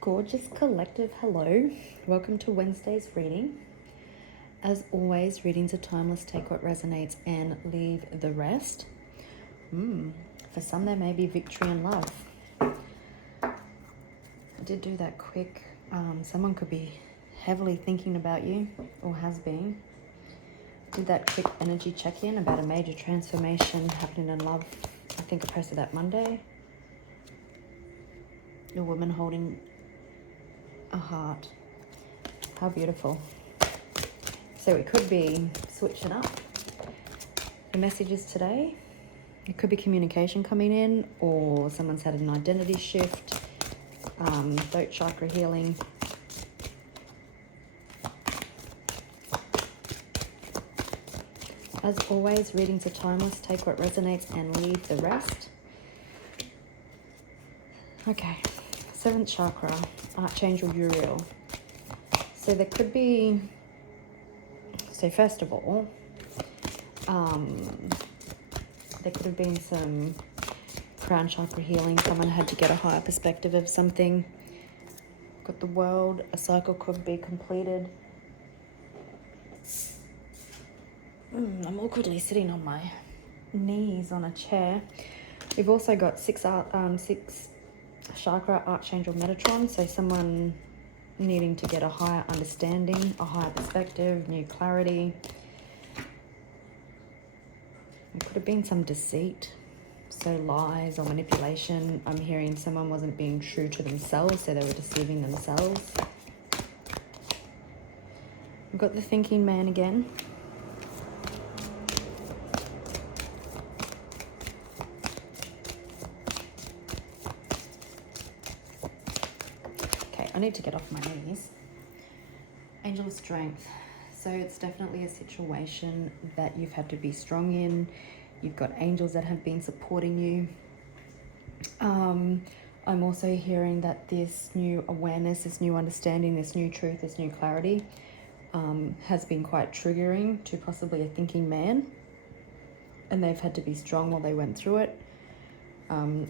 Gorgeous collective, hello. Welcome to Wednesday's reading. As always, readings are timeless. Take what resonates and leave the rest. For some, there may be victory and love. I did do that quick. Someone could be heavily thinking about you or has been. Did that quick energy check-in about a major transformation happening in love. I think I posted that Monday. A woman holding a heart. How beautiful. So it could be switching up the messages today. It could be communication coming in, or someone's had an identity shift, throat chakra healing. As always, readings are timeless. Take what resonates and leave the rest. Okay, 7th chakra, Archangel Uriel. So there could be, first of all, there could have been some crown chakra healing. Someone had to get a higher perspective of something. Got the World, a cycle could be completed. I'm awkwardly sitting on my knees on a chair. We've also got 6 chakra, Archangel Metatron. So someone needing to get a higher understanding, a higher perspective, new clarity. It could have been some deceit, so lies or manipulation. I'm hearing someone wasn't being true to themselves, so they were deceiving themselves. We've got the thinking man again. I need to get off my knees. Angel of Strength. So it's definitely a situation that you've had to be strong in. You've got angels that have been supporting you. I'm also hearing that this new awareness, this new understanding, this new truth, this new clarity has been quite triggering to possibly a thinking man. And they've had to be strong while they went through it.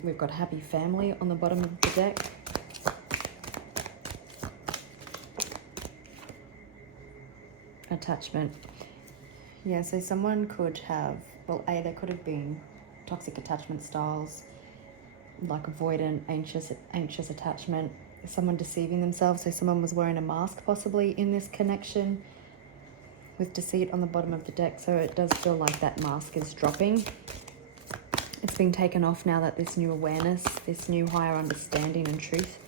We've got happy family on the bottom of the deck. Attachment. Yeah, so someone could have, there could have been toxic attachment styles, like avoidant, anxious attachment, someone deceiving themselves. So someone was wearing a mask possibly in this connection with deceit on the bottom of the deck. So it does feel like that mask is dropping. It's being taken off now that this new awareness, this new higher understanding and truth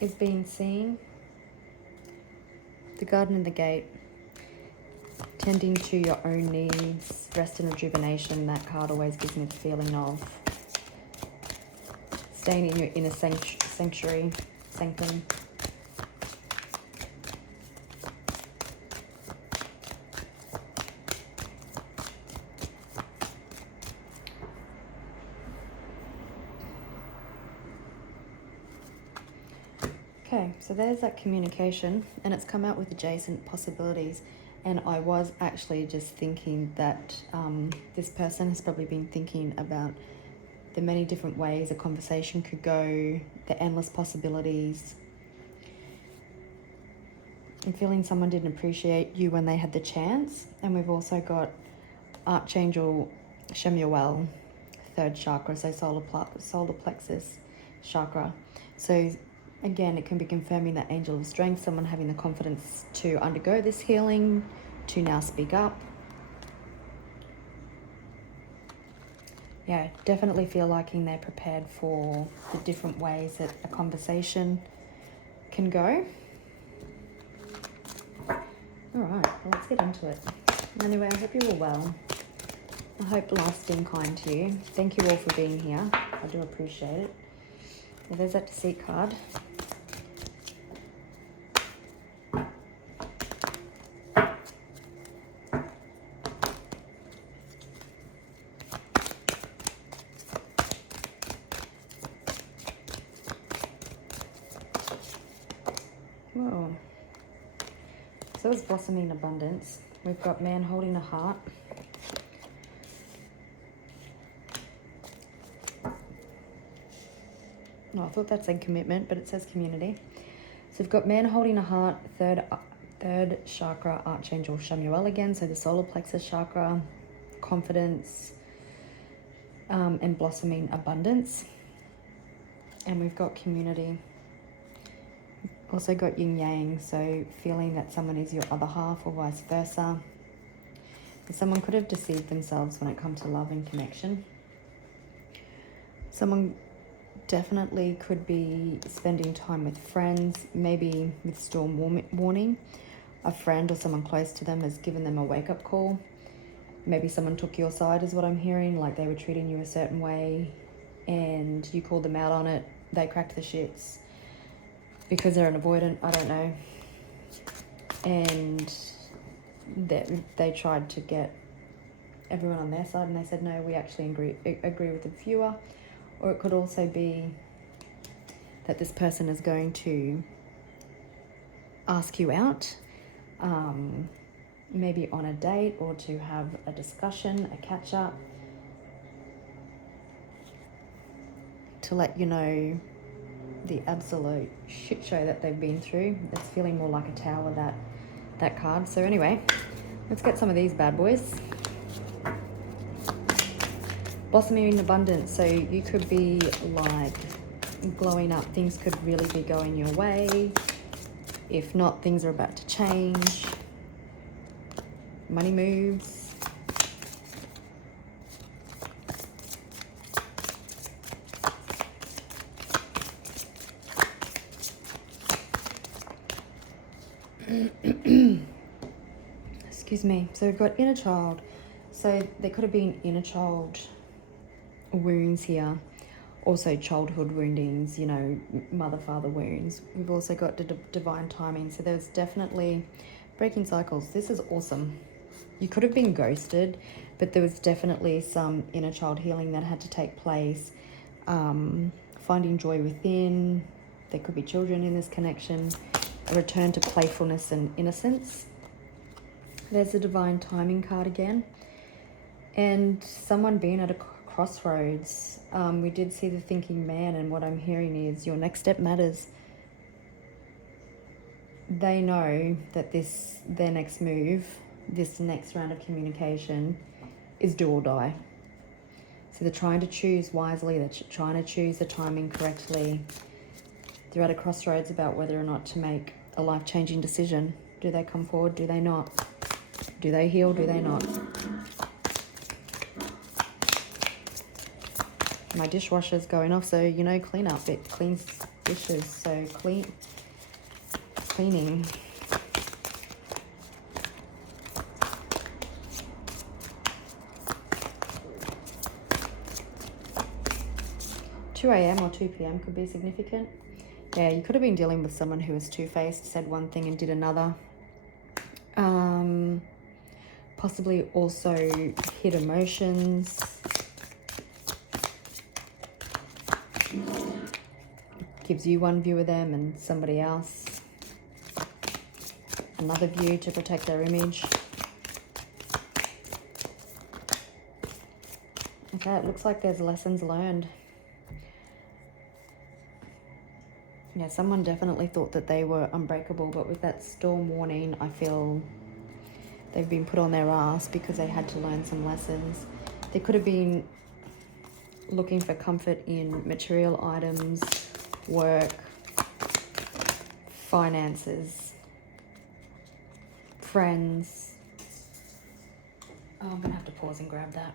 is being seen. The garden and the gate, tending to your own needs, rest and rejuvenation. That card always gives me the feeling of staying in your inner sanctuary, sanctum. Okay, so there's that communication, and it's come out with adjacent possibilities. And I was actually just thinking that this person has probably been thinking about the many different ways a conversation could go, the endless possibilities. I'm feeling someone didn't appreciate you when they had the chance. And we've also got Archangel Shemuel, 3rd chakra, so solar plexus chakra. So again, it can be confirming that angel of strength, someone having the confidence to undergo this healing, to now speak up. Yeah, definitely feel like they're prepared for the different ways that a conversation can go. All right, well, let's get into it. Anyway, I hope you're all well. I hope life's been kind to you. Thank you all for being here. I do appreciate it. Yeah, there's that deceit card. Whoa. So it's blossoming abundance. We've got man holding a heart. No, I thought that said commitment, but it says community. So we've got man holding a heart, third chakra, Archangel Shamuel again. So the solar plexus chakra, confidence, and blossoming abundance. And we've got community. Also got yin yang, so feeling that someone is your other half or vice versa. Someone could have deceived themselves when it comes to love and connection. Someone definitely could be spending time with friends, maybe with storm warning. A friend or someone close to them has given them a wake-up call. Maybe someone took your side is what I'm hearing, like they were treating you a certain way and you called them out on it. They cracked the shits because they're an avoidant, I don't know. And they tried to get everyone on their side and they said, no, we actually agree with the viewer. Or it could also be that this person is going to ask you out, maybe on a date or to have a discussion, a catch up, to let you know the absolute shit show that they've been through. It's feeling more like a tower, that card. So anyway, let's get some of these bad boys. Blossoming in abundance. So you could be like glowing up. Things could really be going your way. If not, things are about to change. Money moves. Excuse me. So we've got inner child. So there could have been inner child wounds here. Also childhood woundings, you know, mother-father wounds. We've also got divine timing. So there's definitely breaking cycles. This is awesome. You could have been ghosted, but there was definitely some inner child healing that had to take place. Finding joy within. There could be children in this connection. A return to playfulness and innocence. There's the divine timing card again. And someone being at a crossroads. We did see the thinking man, and what I'm hearing is your next step matters. They know that their next move, this next round of communication is do or die. So they're trying to choose wisely. They're trying to choose the timing correctly. They're at a crossroads about whether or not to make a life-changing decision. Do they come forward? Do they not? Do they heal? Do they not? My dishwasher's going off, so you know, clean up. It cleans dishes, so cleaning. $2 a.m. or 2 p.m. could be significant. Yeah, you could have been dealing with someone who was two-faced, said one thing and did another. Possibly also hid emotions. Gives you one view of them and somebody else another view to protect their image. Okay, it looks like there's lessons learned. Yeah, someone definitely thought that they were unbreakable, but with that storm warning, I feel they've been put on their ass because they had to learn some lessons. They could have been looking for comfort in material items, work, finances, friends. Oh, I'm gonna have to pause and grab that.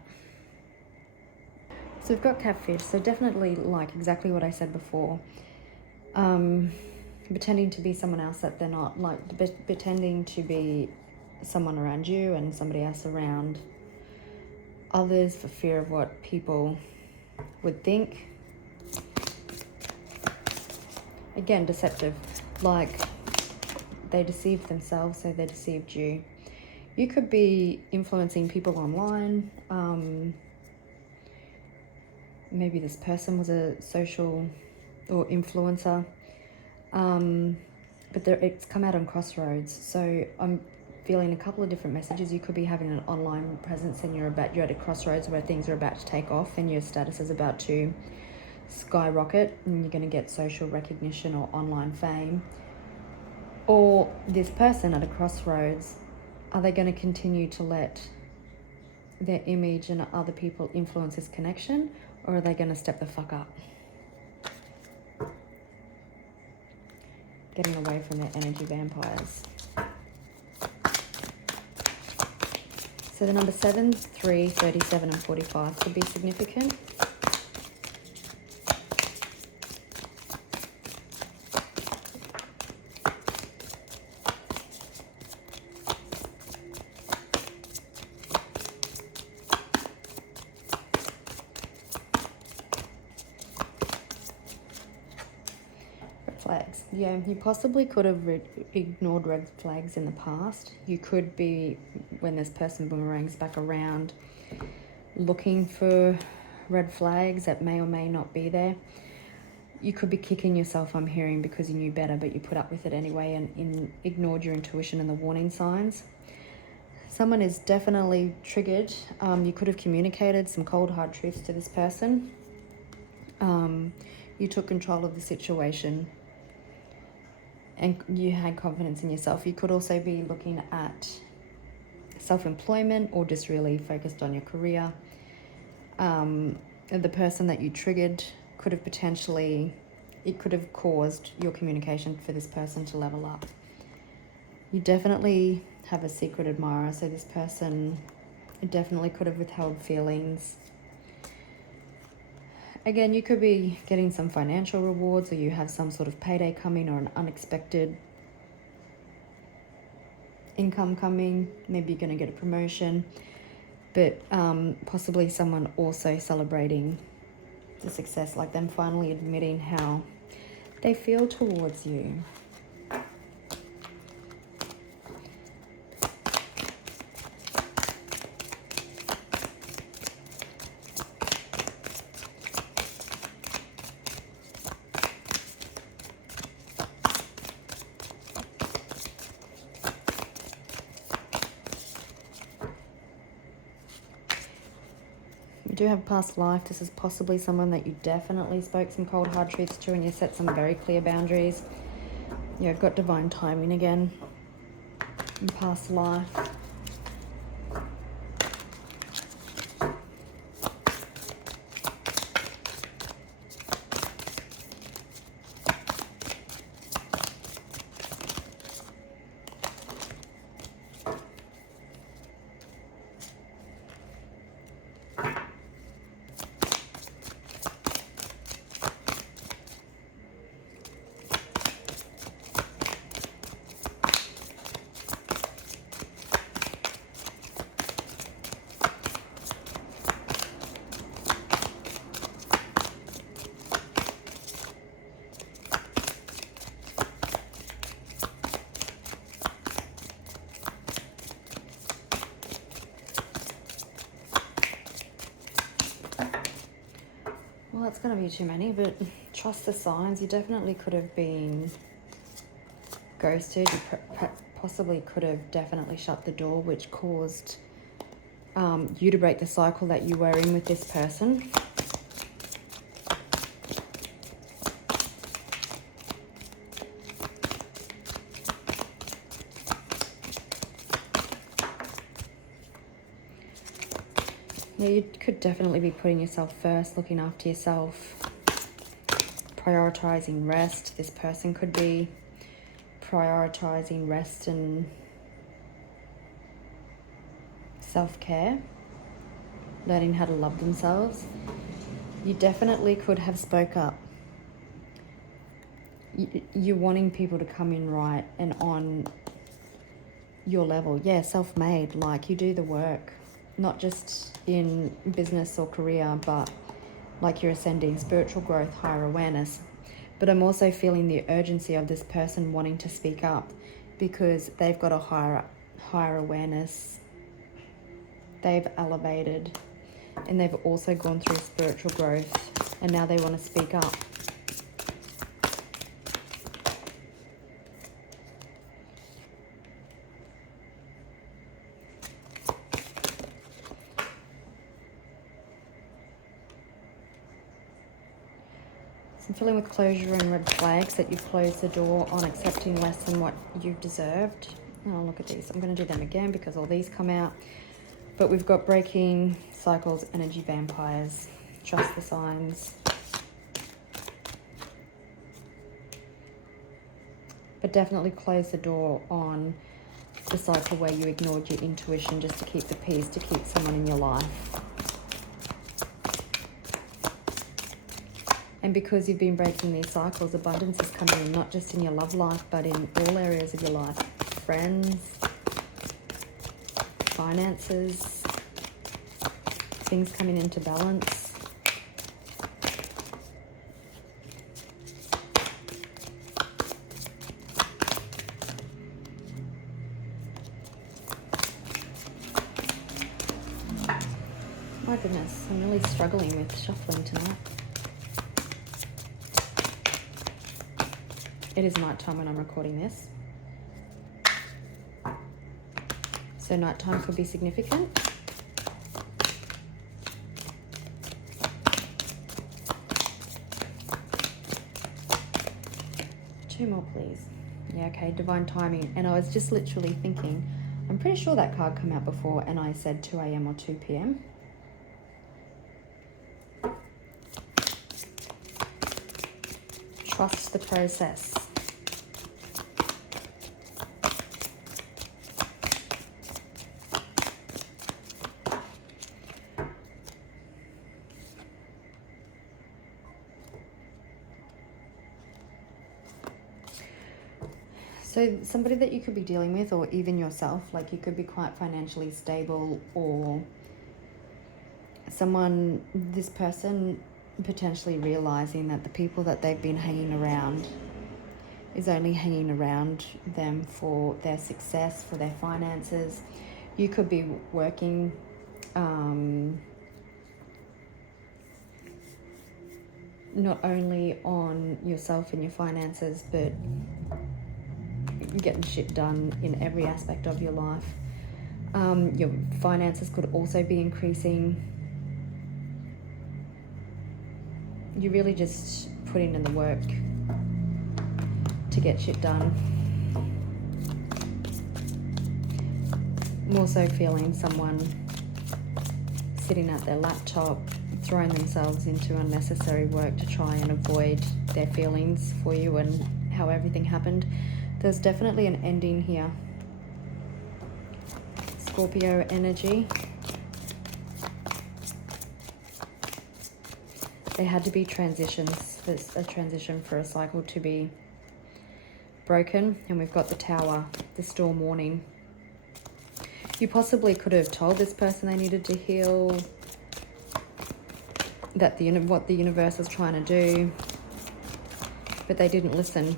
So we've got catfish, so definitely like exactly what I said before. Pretending to be someone else that they're not, like pretending to be someone around you and somebody else around others for fear of what people would think. Again, deceptive, like they deceived themselves, so they deceived you. You could be influencing people online. Maybe this person was a social or influencer, but it's come out on crossroads. So I'm feeling a couple of different messages. You could be having an online presence and you're at a crossroads where things are about to take off and your status is about to skyrocket and you're going to get social recognition or online fame. Or this person at a crossroads, are they going to continue to let their image and other people influence this connection, or are they going to step the fuck up? Getting away from their energy vampires. So the number 7, 3, 37 and 45 could be significant. Flags. Yeah, you possibly could have ignored red flags in the past. You could be, when this person boomerangs back around, looking for red flags that may or may not be there. You could be kicking yourself, I'm hearing, because you knew better, but you put up with it anyway and ignored your intuition and the warning signs. Someone is definitely triggered. You could have communicated some cold, hard truths to this person. You took control of the situation and you had confidence in yourself. You could also be looking at self-employment or just really focused on your career. The person that you triggered could have potentially, it could have caused your communication for this person to level up. You definitely have a secret admirer, so this person definitely could have withheld feelings. Again, you could be getting some financial rewards, or you have some sort of payday coming or an unexpected income coming. Maybe you're going to get a promotion, but possibly someone also celebrating the success, like them finally admitting how they feel towards you. You do have past life. This is possibly someone that you definitely spoke some cold, hard truths to, and you set some very clear boundaries. You've got divine timing again in past life. Well, that's going to be too many, but trust the signs. You definitely could have been ghosted. You possibly could have definitely shut the door, which caused you to break the cycle that you were in with this person. Yeah, you could definitely be putting yourself first, looking after yourself, prioritizing rest. This person could be prioritizing rest and self-care, learning how to love themselves. You definitely could have spoke up. You're wanting people to come in right and on your level. Yeah, self-made, like you do the work. Not just in business or career, but like you're ascending, spiritual growth, higher awareness. But I'm also feeling the urgency of this person wanting to speak up because they've got a higher awareness. They've elevated and they've also gone through spiritual growth and now they want to speak up. feeling with closure and red flags that you've closed the door on accepting less than what you've deserved. Oh, look at these. I'm going to do them again because all these come out. But we've got breaking cycles, energy vampires, trust the signs. But definitely close the door on the cycle where you ignored your intuition just to keep the peace, to keep someone in your life. And because you've been breaking these cycles, abundance is coming in, not just in your love life, but in all areas of your life. Friends, finances, things coming into balance. My goodness, I'm really struggling with shuffling tonight. It is nighttime when I'm recording this. So nighttime could be significant. Two more, please. Yeah, okay, divine timing. And I was just literally thinking, I'm pretty sure that card came out before and I said 2 a.m. or 2 p.m. Trust the process. So somebody that you could be dealing with, or even yourself, like you could be quite financially stable, or someone, this person potentially realizing that the people that they've been hanging around is only hanging around them for their success, for their finances. You could be working not only on yourself and your finances, but getting shit done in every aspect of your life. Your finances could also be increasing. You're really just putting in the work to get shit done. I'm also feeling someone sitting at their laptop, throwing themselves into unnecessary work to try and avoid their feelings for you and how everything happened. There's definitely an ending here. Scorpio energy. There had to be transitions. There's a transition for a cycle to be broken. And we've got the Tower, the storm warning. You possibly could have told this person they needed to heal, that what the universe was trying to do, but they didn't listen.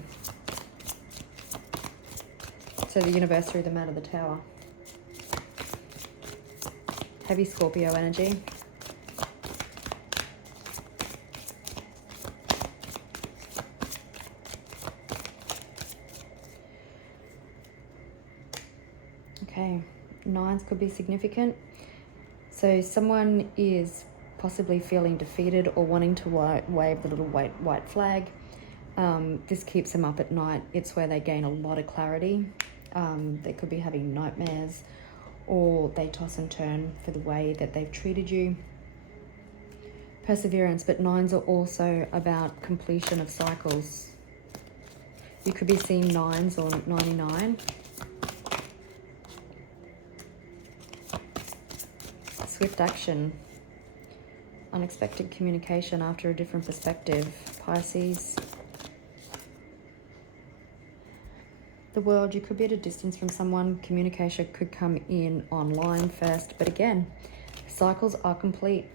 So the universe threw them out of the Tower. Heavy Scorpio energy. Okay, nines could be significant. So someone is possibly feeling defeated or wanting to wave the little white flag. This keeps them up at night. It's where they gain a lot of clarity. They could be having nightmares, or they toss and turn for the way that they've treated you. Perseverance, but nines are also about completion of cycles. You could be seeing nines or 99. Swift action. Unexpected communication after a different perspective. Pisces. The World, you could be at a distance from someone. Communication could come in online first, but again, cycles are complete.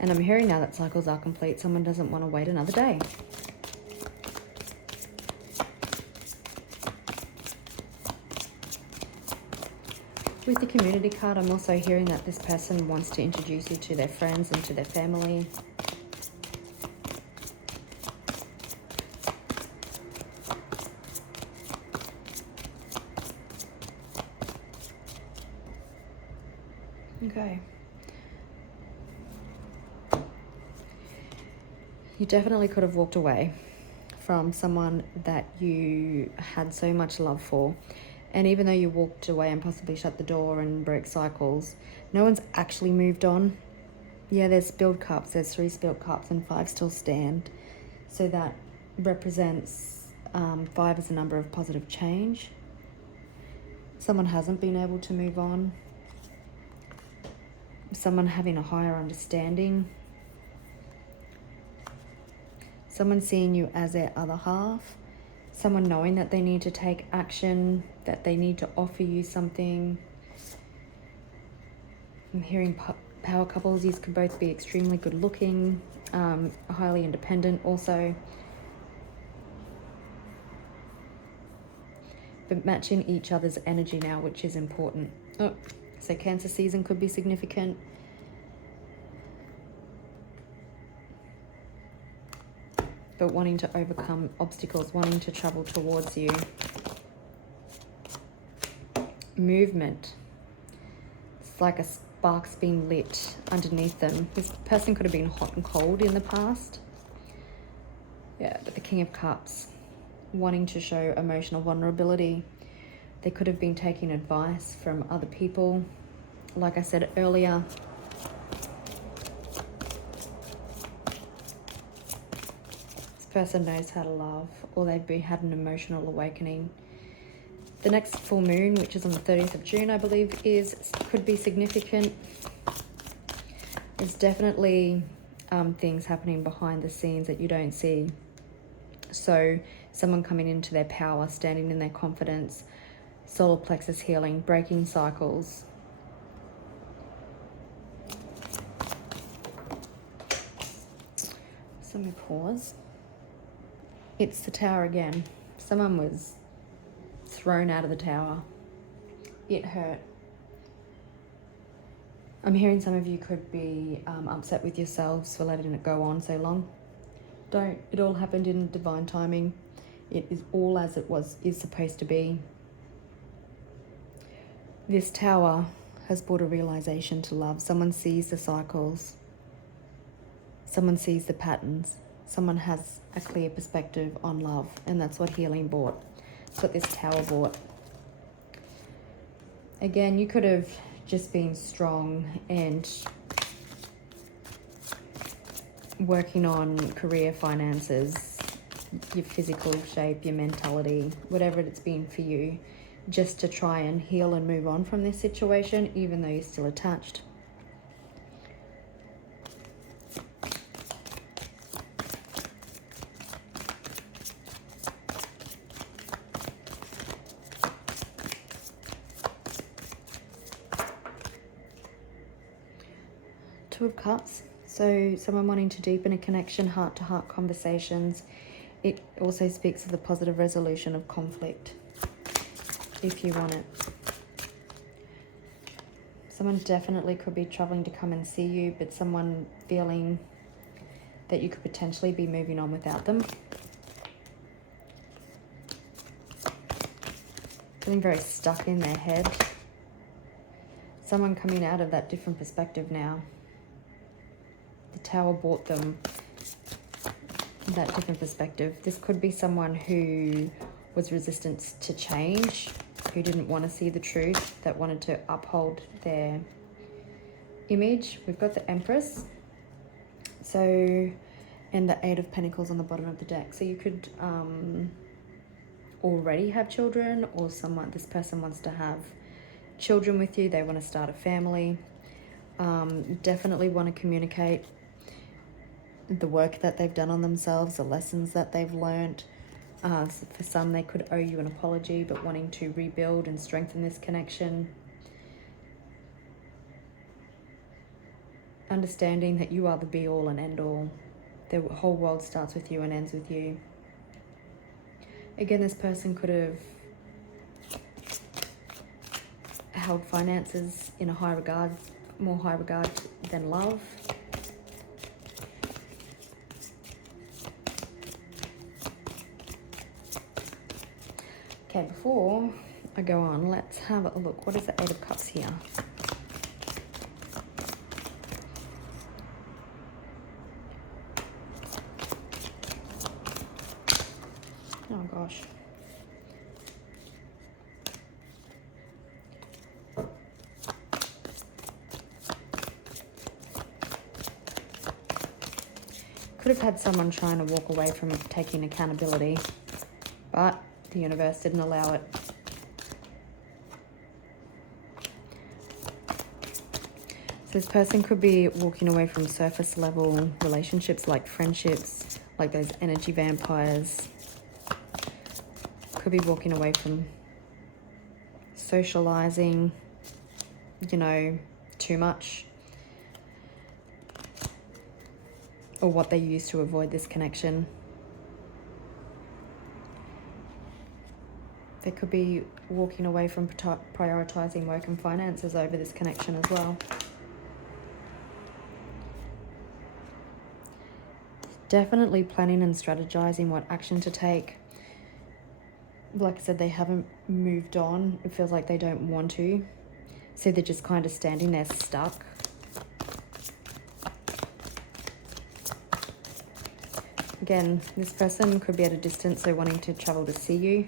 And I'm hearing now that cycles are complete. Someone doesn't want to wait another day. With the Community card, I'm also hearing that this person wants to introduce you to their friends and to their family. Okay, You definitely could have walked away from someone that you had so much love for. And even though you walked away and possibly shut the door and broke cycles, no one's actually moved on. Yeah, there's spilled cups. There's 3 spilled cups and 5 still stand. So that represents 5 as a number of positive change. Someone hasn't been able to move on. Someone having a higher understanding. Someone seeing you as their other half. Someone knowing that they need to take action, that they need to offer you something. I'm hearing power couples. These could both be extremely good looking, highly independent also. But matching each other's energy now, which is important. Oh, so Cancer season could be significant. But wanting to overcome obstacles, wanting to travel towards you. Movement. It's like a spark's being lit underneath them. This person could have been hot and cold in the past. Yeah, but the King of Cups, wanting to show emotional vulnerability. They could have been taking advice from other people. Like I said earlier, person knows how to love, or they've had an emotional awakening. The next full moon, which is on the 30th of June, I believe, could be significant. There's definitely things happening behind the scenes that you don't see. So someone coming into their power, standing in their confidence, solar plexus healing, breaking cycles. So let me pause. It's the Tower again. Someone was thrown out of the tower. It hurt. I'm hearing some of you could be upset with yourselves for letting it go on so long. Don't. It all happened in divine timing. It is all as it is supposed to be. This Tower has brought a realization to love. Someone sees the cycles. Someone sees the patterns. Someone has a clear perspective on love, and that's what healing brought. It's what this Tower brought. Again, you could have just been strong and working on career, finances, your physical shape, your mentality, whatever it's been for you, just to try and heal and move on from this situation, even though you're still attached. Two of Cups. So someone wanting to deepen a connection, heart-to-heart conversations. It also speaks of the positive resolution of conflict, if you want it. Someone definitely could be traveling to come and see you, but someone feeling that you could potentially be moving on without them. Feeling very stuck in their head. Someone coming out of that different perspective now. The Tower brought them that different perspective. This could be someone who was resistant to change, who didn't want to see the truth, that wanted to uphold their image. We've got the Empress. So, and the 8 of Pentacles on the bottom of the deck. So you could already have children, or this person wants to have children with you. They want to start a family. Definitely want to communicate the work that they've done on themselves, the lessons that they've learned. So for some, they could owe you an apology, but wanting to rebuild and strengthen this connection. Understanding that you are the be-all and end-all. The whole world starts with you and ends with you. Again, this person could have held finances in a high regard, more high regard than love. Okay, before I go on, let's have a look. What is the 8 of Cups here? Could have had someone trying to walk away from taking accountability, but the universe didn't allow it. So this person could be walking away from surface level relationships, like friendships, like those energy vampires. Could be walking away from socializing, you know, too much, or what they use to avoid this connection. They could be walking away from prioritizing work and finances over this connection as well. Definitely planning and strategizing what action to take. Like I said, they haven't moved on. It feels like they don't want to. So they're just kind of standing there stuck. Again, this person could be at a distance, so wanting to travel to see you.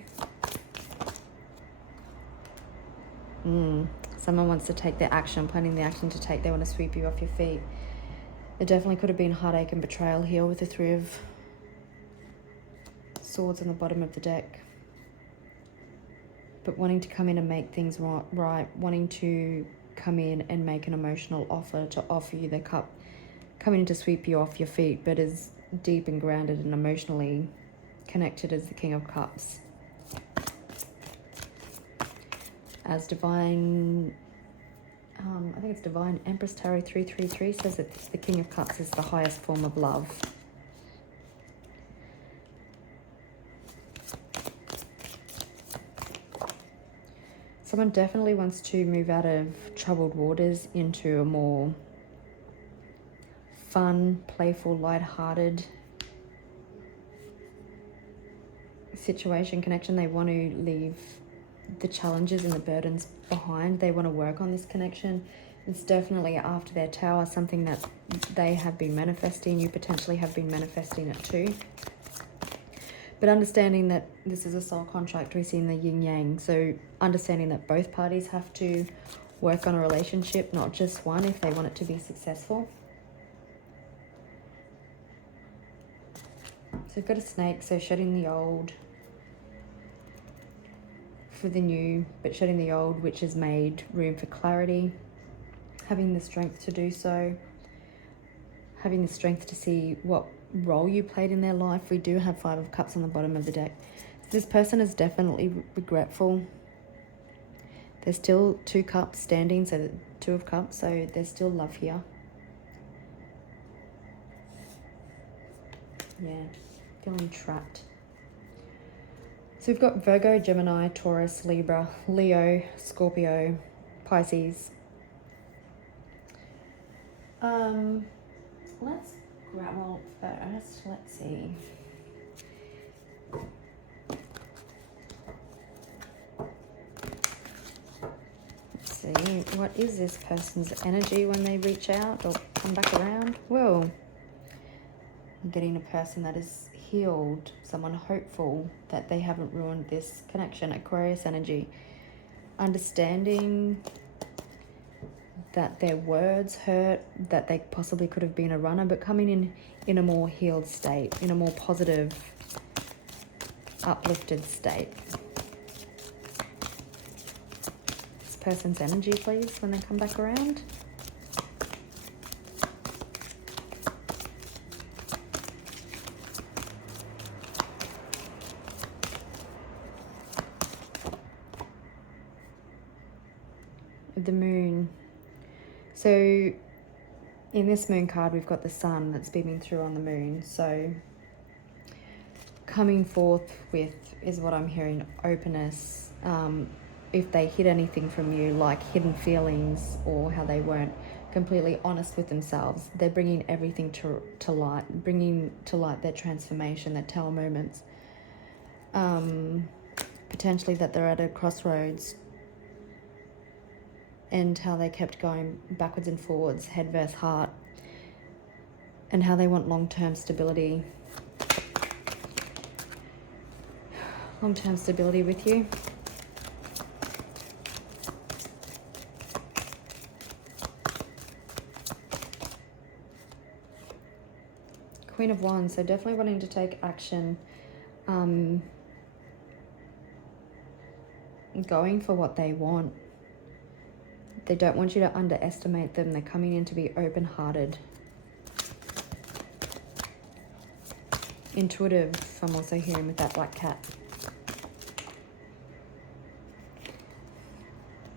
Someone wants to take their action, planning the action to take. They want to sweep you off your feet. There definitely could have been heartache and betrayal here with the Three of Swords on the bottom of the deck. But wanting to come in and make things right, wanting to come in and make an emotional offer to offer you the cup, coming in to sweep you off your feet, but as deep and grounded and emotionally connected as the King of Cups. As divine, I think it's Divine Empress Tarot 333 says that the King of Cups is the highest form of love. Someone definitely wants to move out of troubled waters into a more fun, playful, light-hearted situation, connection. They want to leave the challenges and the burdens behind. They want to work on this connection. It's definitely after their Tower, something that they have been manifesting. You potentially have been manifesting it too. But understanding that this is a soul contract, we see in the yin yang. So understanding that both parties have to work on a relationship, not just one, if they want it to be successful. So we've got a snake, so shedding the old for the new, but shedding the old, which has made room for clarity, having the strength to do so, having the strength to see what role you played in their life. We do have Five of Cups on the bottom of the deck. So this person is definitely regretful. There's still two cups standing, so Two of Cups, so there's still love here. Yeah, feeling trapped. So we've got Virgo, Gemini, Taurus, Libra, Leo, Scorpio, Pisces. Let's grab all first. Let's see. Let's see. What is this person's energy when they reach out or come back around? Whoa. I'm getting a person that is healed, someone hopeful that they haven't ruined this connection. Aquarius energy, understanding that their words hurt, that they possibly could have been a runner, but coming in a more healed state, in a more positive, uplifted state. This person's energy, please, when they come back around. The moon. So in this moon card, we've got the sun that's beaming through on the moon. So coming forth with, is what I'm hearing, openness. If they hid anything from you, like hidden feelings or how they weren't completely honest with themselves, they're bringing everything to light, bringing to light their transformation, their Tower moments. Potentially that they're at a crossroads, and how they kept going backwards and forwards, head versus heart, and how they want long-term stability. Long-term stability with you. Queen of Wands, so definitely wanting to take action, going for what they want. They don't want you to underestimate them. They're coming in to be open-hearted. Intuitive, I'm also hearing with that black cat.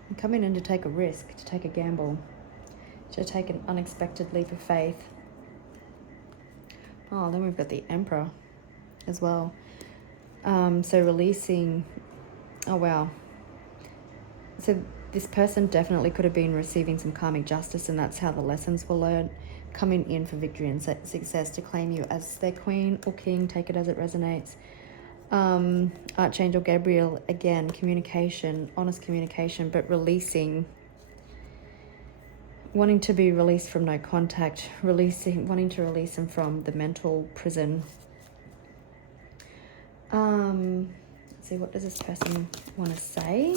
You're coming in to take a risk, to take a gamble, to take an unexpected leap of faith. Oh, then we've got the Emperor as well. So releasing, oh wow. So this person definitely could have been receiving some karmic justice, and that's how the lessons were learned. Coming in for victory and success to claim you as their queen or king, take it as it resonates. Archangel Gabriel, again, communication, honest communication, but releasing, wanting to be released from no contact, wanting to release them from the mental prison. Let's see, what does this person want to say?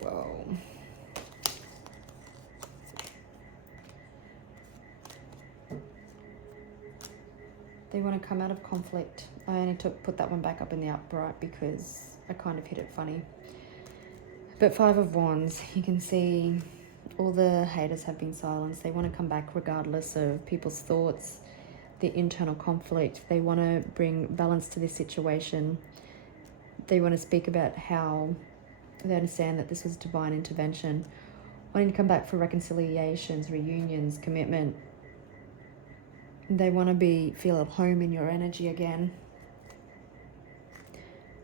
Whoa. They want to come out of conflict. I only put that one back up in the upright because I kind of hit it funny. But Five of Wands, you can see all the haters have been silenced. They want to come back regardless of people's thoughts, the internal conflict. They want to bring balance to this situation. They want to speak about how they understand that this was divine intervention. Wanting to come back for reconciliations, reunions, commitment. They want to feel at home in your energy again.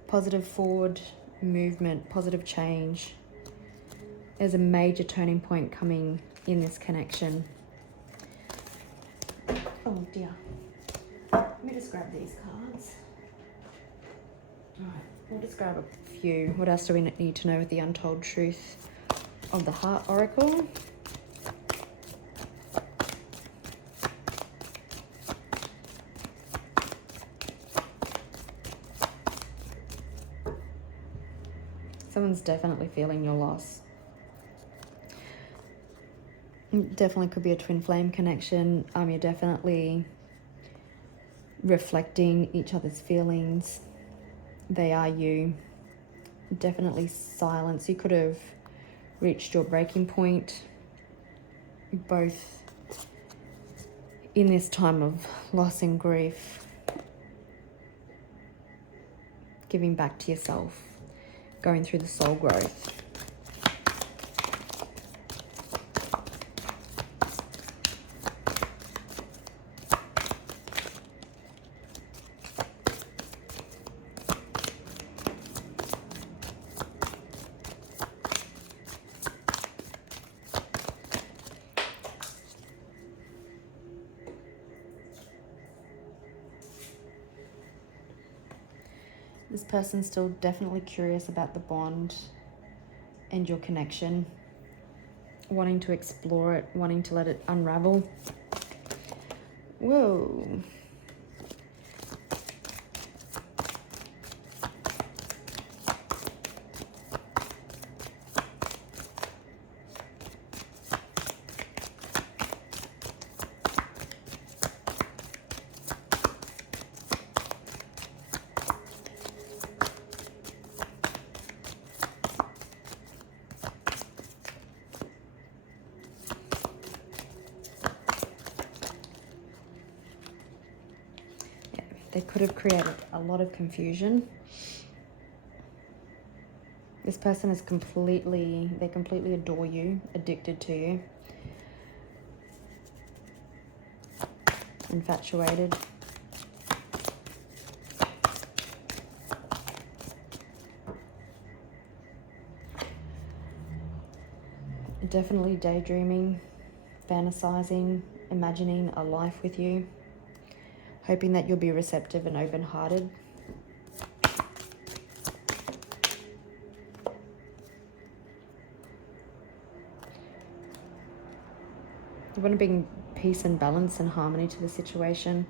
Positive forward movement, positive change. There's a major turning point coming in this connection. Oh dear. Let me just grab these cards. Alright, we'll just grab a few. What else do we need to know with the untold truth of the Heart Oracle? Someone's definitely feeling your loss. Definitely could be a twin flame connection. You're definitely reflecting each other's feelings. They are you. Definitely silence. You could have reached your breaking point, both in this time of loss and grief. Giving back to yourself. Going through the soul growth. This person's still definitely curious about the bond and your connection, wanting to explore it, wanting to let it unravel. Whoa. They could have created a lot of confusion. This person is they completely adore you, addicted to you. Infatuated. Definitely daydreaming, fantasizing, imagining a life with you. Hoping that you'll be receptive and open-hearted. You want to bring peace and balance and harmony to the situation.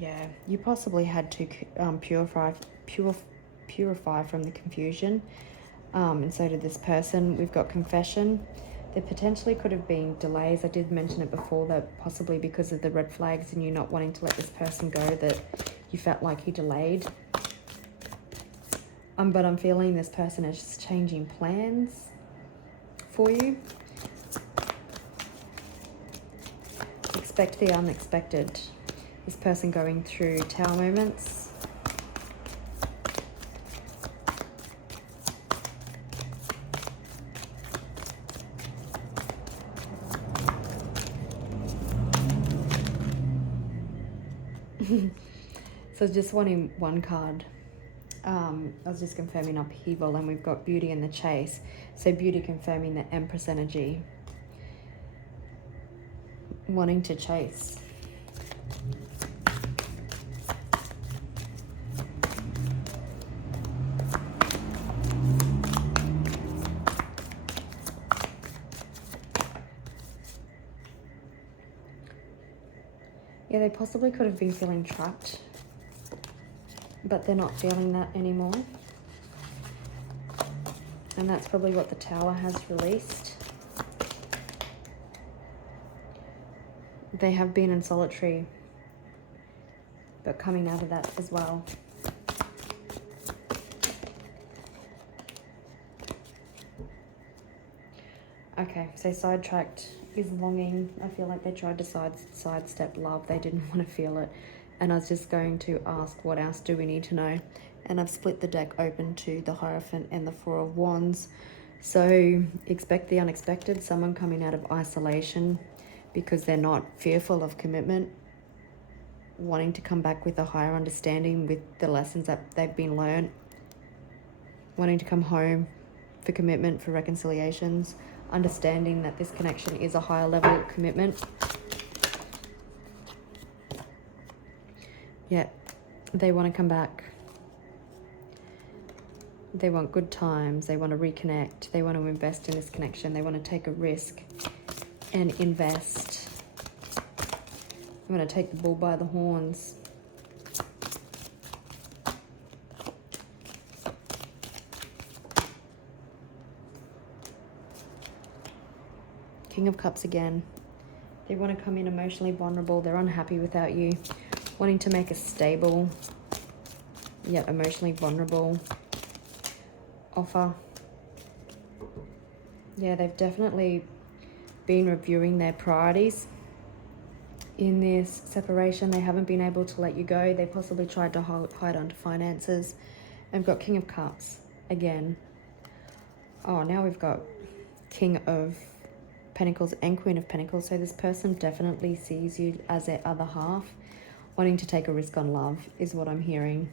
Yeah, you possibly had to purify from the confusion, and so did this person. We've got confession. There potentially could have been delays. I did mention it before, that possibly because of the red flags and you not wanting to let this person go, that you felt like he delayed. But I'm feeling this person is changing plans for you. Expect the unexpected. This person going through tower moments. So just wanting one card. I was just confirming upheaval, and we've got beauty in the chase. So beauty confirming the Empress energy. Wanting to chase. Yeah, they possibly could have been feeling trapped, but they're not feeling that anymore. And that's probably what the Tower has released. They have been in solitary, but coming out of that as well. Okay, so sidetracked is longing. I feel like they tried to sidestep love. They didn't want to feel it. And I was just going to ask, what else do we need to know? And I've split the deck open to the Hierophant and the Four of Wands. So expect the unexpected, someone coming out of isolation because they're not fearful of commitment, wanting to come back with a higher understanding with the lessons that they've been learned, wanting to come home for commitment, for reconciliations, understanding that this connection is a higher level of commitment. Yeah, they want to come back. They want good times. They want to reconnect. They want to invest in this connection. They want to take a risk and invest. They want to take the bull by the horns. King of Cups again. They want to come in emotionally vulnerable. They're unhappy without you. Wanting to make a stable, yet emotionally vulnerable offer. Yeah, they've definitely been reviewing their priorities in this separation. They haven't been able to let you go. They possibly tried to hide onto finances. And we've got King of Cups again. Oh, now we've got King of Pentacles and Queen of Pentacles. So this person definitely sees you as their other half. Wanting to take a risk on love is what I'm hearing.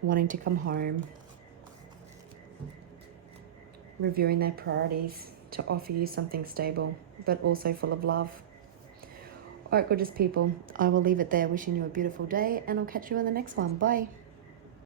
Wanting to come home. Reviewing their priorities to offer you something stable, but also full of love. All right, gorgeous people, I will leave it there. Wishing you a beautiful day, and I'll catch you on the next one. Bye.